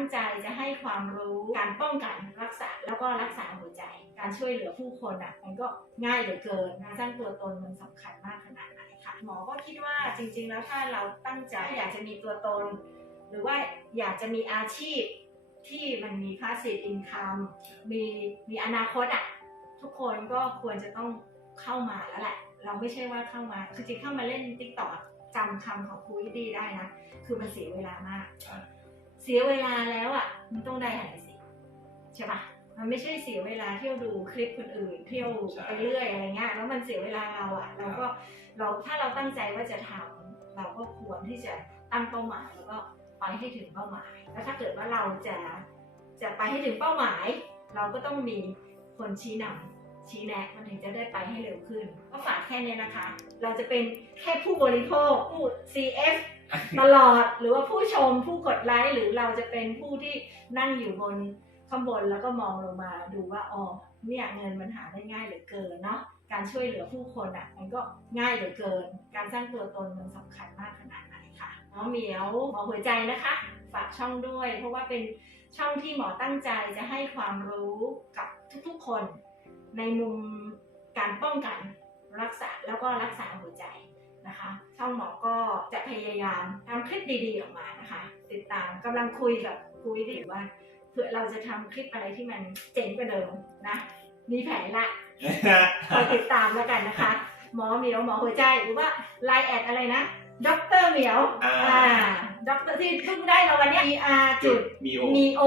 งใจจะให้ความรู้การป้องกันรักษาแล้วก็รักษาหัวใจ การช่วยเหลือผู้คนอะมันก็ง่ายเหลือเกินนะสร้างตัวตนมันสำคัญมากขนาดไหนค่ะหมอก็คิดว่าจริง ๆ แล้วถ้าเราตั้งใจอยากจะมีตัวตน หรือว่าอยากจะมีอาชีพที่มันมี passive income มีมีอนาคตอะทุกคนก็ควรจะต้องเข้ามาแล้วแหละ เราไม่ใช่ว่าเข้ามาคือจริงเข้ามาเล่นติ๊กต็อกจำคำของครูดีได้นะ คือมันเสียเวลามากใช่ เสียเวลาแล้วอะมันต้องได้อะไรสิใช่ปะมันไม่ใช่เสียเวลาเที่ยวดูคลิปคนอื่น เที่ยวไปเรื่อยอะไรเงี้ยแล้วมันเสียเวลาเราอะเราก็เราถ้าเราตั้งใจว่าจะทำเราก็ควรที่จะตั้งเป้าหมายแล้วก็ไปให้ถึงเป้าหมาย แล้วถ้าเกิดว่าเราจะจะไปให้ถึงเป้าหมาย เราก็ต้องมีคนชี้นำ ชี้แนะมันถึงจะได้ไปให้เร็วขึ้น ก็ฝากแค่นี้นะคะ เราจะเป็นแค่ผู้บริโภคผู้ CF ตลอดหรือว่าผู้ชมผู้กดไลค์หรือเราจะเป็นผู้ที่นั่งอยู่บนข้างบนแล้วก็มองลงมาดูว่าอ๋อเนี่ยเงินมันหาได้ง่ายเหลือเกินเนาะการช่วยเหลือผู้คนอะมันก็ง่ายเหลือเกิน การสร้างตัวตนมันสำคัญมากขนาดไหนค่ะน้องเหมียวหมอหัวใจนะคะ ฝากช่องด้วย เพราะว่าเป็นช่องที่หมอตั้งใจจะให้ความรู้กับทุกๆคน ในมุมการป้องกันรักษาแล้วก็รักษาหัวใจนะคะช่องหมอก็จะพยายามทำคลิปดีๆออกมานะคะ ติดตามกำลังคุยกับคุยดิว่าเผื่อเราจะทำคลิปอะไรที่มันเจ๋งกว่าเดิมนะ มีแผนละคอยติดตามแล้วกันนะคะ หมอเหมียวหมอหัวใจหรือว่าไลน์แอดอะไรนะด็อกเตอร์เหมียว อ่าอ่าด็อกเตอร์ที่เพิ่งได้รางวัลเนี้ย E R จุดมีโอมีโอ